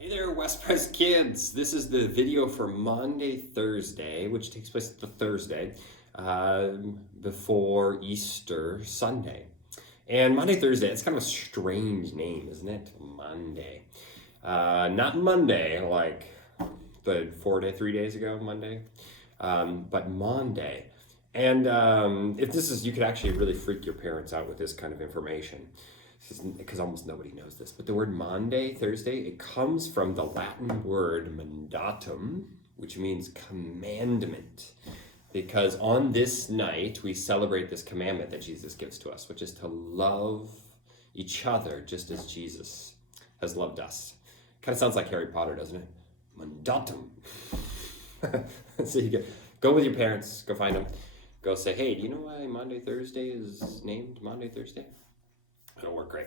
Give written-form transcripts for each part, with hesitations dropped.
Hey there, West Press kids. This is the video for Maundy Thursday, which takes place the Thursday before Easter Sunday. And Maundy Thursday, it's kind of a strange name, isn't it? Monday. Not Monday, like the 3 days ago, Monday, but Maundy. And if this is, you could actually really freak your parents out with this kind of information because almost nobody knows this, but the word Maundy, Thursday, it comes from the Latin word mandatum, which means commandment. Because on this night, we celebrate this commandment that Jesus gives to us, which is to love each other just as Jesus has loved us. Kind of sounds like Harry Potter, doesn't it? Mandatum. So you go with your parents, go find them, go say, hey, do you know why Maundy Thursday is named Maundy Thursday? It'll work great.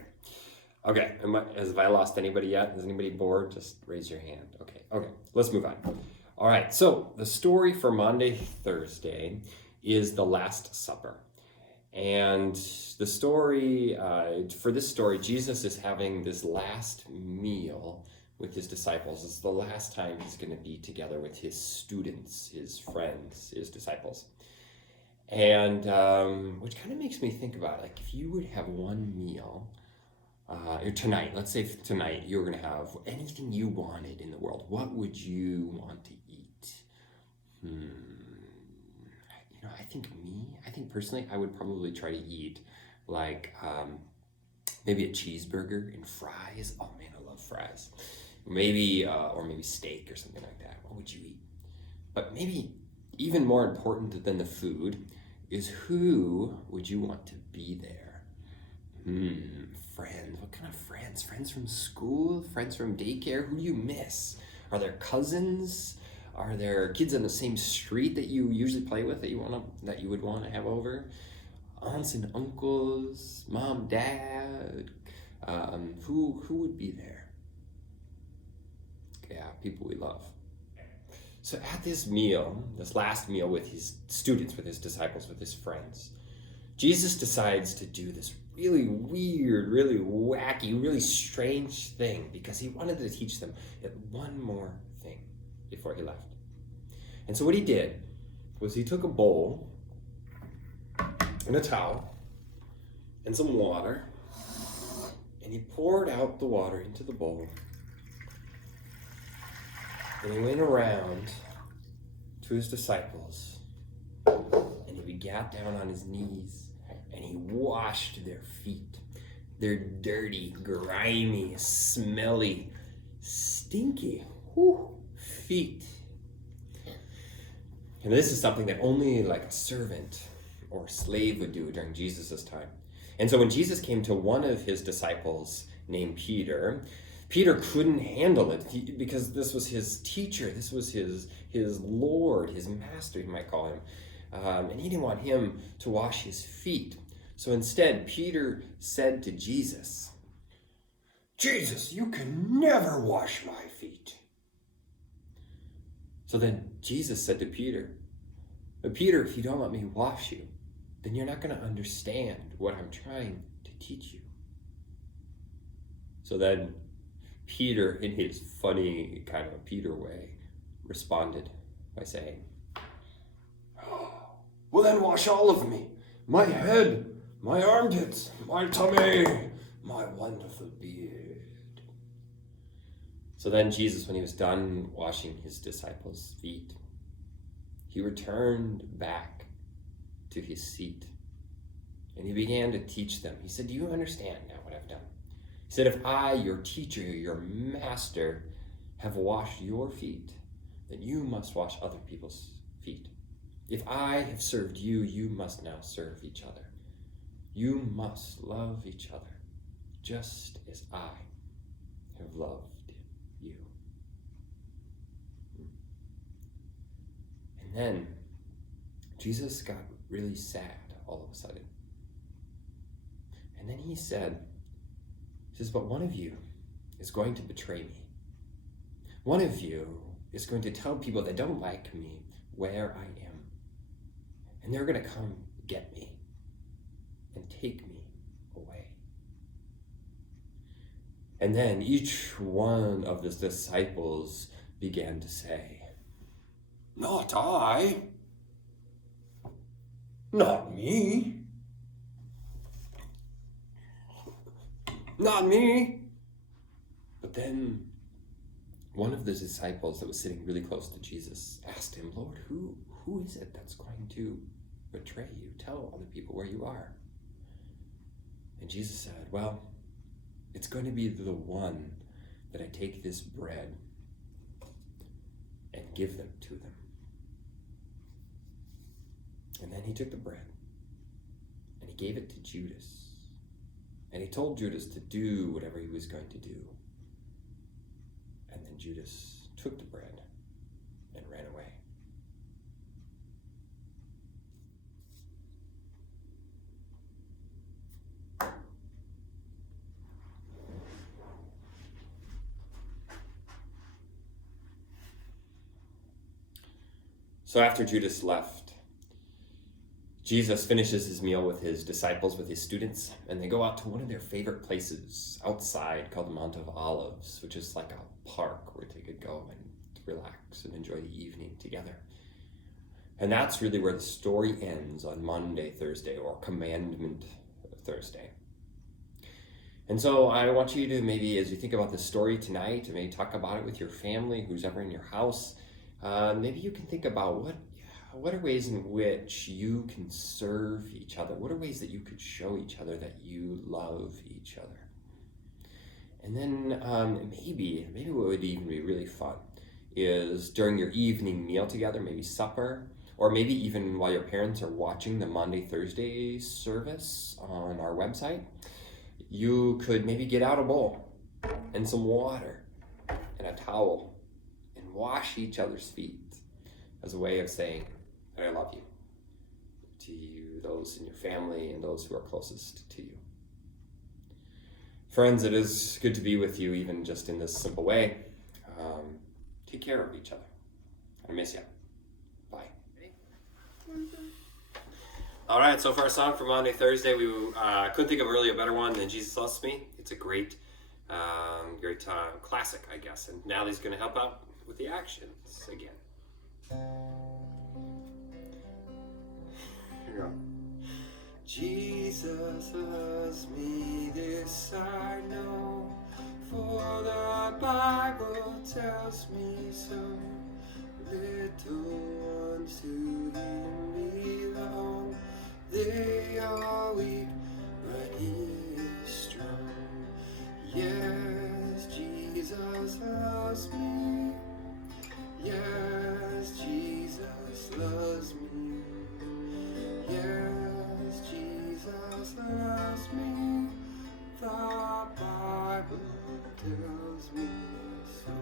Okay, have I lost anybody yet? Is anybody bored? Just raise your hand. Okay, let's move on. All right, so the story for Maundy Thursday is the Last Supper. And the story, for this story, Jesus is having this last meal with his disciples. It's the last time he's going to be together with his students, his friends, his disciples. And which kind of makes me think about, like, if you would have one meal, or tonight, let's say tonight you were going to have anything you wanted in the world, what would you want to eat? I think personally, I would probably try to eat, like, maybe a cheeseburger and fries. Oh man, I love fries. Maybe, or maybe steak or something like that. What would you eat? But maybe even more important than the food is who would you want to be there? Friends. What kind of friends? Friends from school? Friends from daycare? Who do you miss? Are there cousins? Are there kids on the same street that you usually play with that you would want to have over? Aunts and uncles? Mom, dad? Who would be there? Yeah, people we love. So at this meal, this last meal with his students, with his disciples, with his friends, Jesus decides to do this really weird, really wacky, really strange thing because he wanted to teach them one more thing before he left. And so what he did was he took a bowl and a towel and some water, and he poured out the water into the bowl. And he went around to his disciples, and he got down on his knees, and he washed their feet. Their dirty, grimy, smelly, stinky feet. And this is something that only like a servant or slave would do during Jesus' time. And so when Jesus came to one of his disciples named Peter couldn't handle it because this was his teacher, this was his Lord, his master, you might call him. And he didn't want him to wash his feet. So instead, Peter said to Jesus, Jesus, you can never wash my feet. So then Jesus said to Peter, but Peter, if you don't let me wash you, then you're not going to understand what I'm trying to teach you. So then Peter, in his funny kind of Peter way, responded by saying, well then wash all of me, my head, my armpits, my tummy, my wonderful beard. So then Jesus, when he was done washing his disciples' feet, he returned back to his seat and he began to teach them. He said, do you understand now what I've done? He said, if I, your teacher, your master, have washed your feet, then you must wash other people's feet. If I have served you, you must now serve each other. You must love each other just as I have loved you. And then Jesus got really sad all of a sudden. And then he says, but one of you is going to betray me. One of you is going to tell people that don't like me where I am. And they're going to come get me and take me away. And then each one of the disciples began to say, "Not I. Not me. Not me." But then one of the disciples that was sitting really close to Jesus asked him, "Lord, who is it that's going to betray you? Tell other people where you are." And Jesus said, "Well, it's going to be the one that I take this bread and give them to them." And then he took the bread and he gave it to Judas. And he told Judas to do whatever he was going to do. And then Judas took the bread and ran away. So after Judas left, Jesus finishes his meal with his disciples, with his students, and they go out to one of their favorite places outside called the Mount of Olives, which is like a park where they could go and relax and enjoy the evening together. And that's really where the story ends on Maundy Thursday, or Commandment Thursday. And so I want you to maybe, as you think about this story tonight, maybe talk about it with your family, who's ever in your house. Maybe you can think about what are ways in which you can serve each other? What are ways that you could show each other that you love each other? And then maybe what would even be really fun is during your evening meal together, maybe supper, or maybe even while your parents are watching the Maundy Thursday service on our website, you could maybe get out a bowl and some water and a towel and wash each other's feet as a way of saying that I love you to you, those in your family, and those who are closest to you. Friends, it is good to be with you, even just in this simple way. Take care of each other. I miss you. Bye. All right, so for our song for Maundy Thursday, we couldn't think of really a better one than Jesus Loves Me. It's a great classic, I guess. And Natalie's going to help out with the actions again. Here we go. Jesus loves me, this I know, for the Bible tells me so. Little ones to him belong, they are weak, but he is strong. Yes, Jesus loves me. Yes, Jesus loves me. Yes, Jesus loves me. The Bible tells me so.